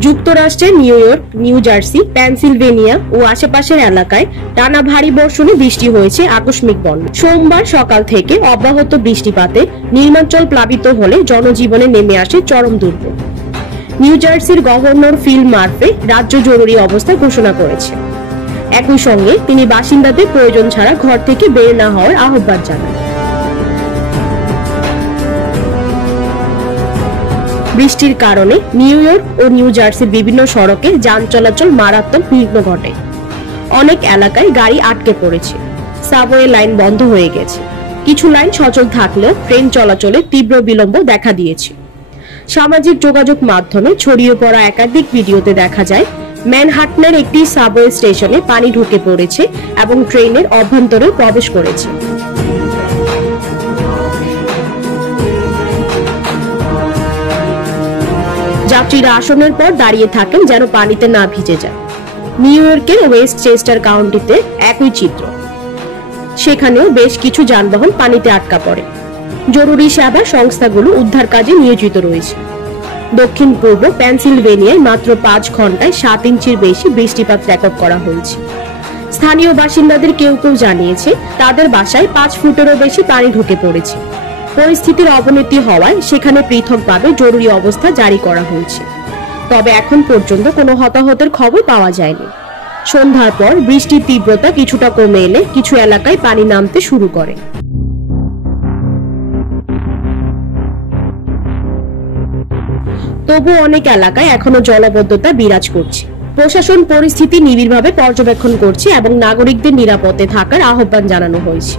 যুক্তরাষ্ট্রের New York, New Jersey, Pennsylvania ও আশেপাশের এলাকায় টানা ভারী বর্ষণে বৃষ্টি হয়েছে আকস্মিক বন্যা। সোমবার সকাল থেকে অব্যাহত বৃষ্টিপাতে নির্মাঞ্চল প্লাবিত হলে জনজীবনে নেমে আসে চরম দুর্ভোগ। নিউ জার্সির গভর্নর ফিল মার্ফে রাজ্য জরুরি অবস্থা ঘোষণা করেছে। একই সঙ্গে তিনি বাসিন্দাদের প্রয়োজন ছাড়া ঘর থেকে বের না হওয়ার আহ্বান জানান। বৃষ্টির কারণে নিউ ইয়র্ক ও নিউ জার্সির বিভিন্ন সড়কে যান চলাচল মারাত্মক বিঘ্ন ঘটে। অনেক এলাকায় গাড়ি আটকে পড়েছে, সাবওয়ে লাইন বন্ধ হয়ে গেছে। কিছু লাইন সচল থাকলেও ট্রেন চলাচলে তীব্র বিলম্ব দেখা দিয়েছে। সামাজিক যোগাযোগ মাধ্যমে ছড়িয়ে পড়া একাধিক ভিডিওতে দেখা যায় ম্যানহাটনের একটি সাবওয়ে স্টেশনে পানি ঢুকে পড়েছে এবং ট্রেনের অভ্যন্তরে প্রবেশ করেছে। যাত্রীরা আসনের পর দাঁড়িয়ে থাকেন যেন পানিতে না ভিজে যায়। নিউ ইয়র্কের ওয়েস্ট চেস্টার কাউন্টিতে একই চিত্র, সেখানেও বেশ কিছু যানবাহন পানিতে আটকা পড়ে। জরুরি সেবা সংস্থাগুলো উদ্ধার কাজে নিয়োজিত রয়েছে। দক্ষিণ পূর্ব পেনসিলভেনিয়ায় মাত্র 5 ঘন্টায় 7 ইঞ্চির বেশি বৃষ্টিপাত রেকর্ড করা হয়েছে। স্থানীয় বাসিন্দাদের কেউ কেউ জানিয়েছে তাদের বাসায় 5 ফুটেরও বেশি পানি ঢুকে পড়েছে। পরিস্থিতির অবনতি হওয়ায় সেখানে পৃথকভাবে জরুরি অবস্থা জারি করা হয়েছে। তবে এখন পর্যন্ত কোনো হতাহতের খবর পাওয়া যায়নি। সন্ধ্যার পর বৃষ্টির তীব্রতা কিছুটা কমে এলে কিছু এলাকায় পানি নামতে শুরু করে। তবু অনেক এলাকায় এখনো জলাবদ্ধতা বিরাজ করছে। প্রশাসন পরিস্থিতি নিবিড়ভাবে পর্যবেক্ষণ করছে এবং নাগরিকদের নিরাপদে থাকার আহ্বান জানানো হয়েছে।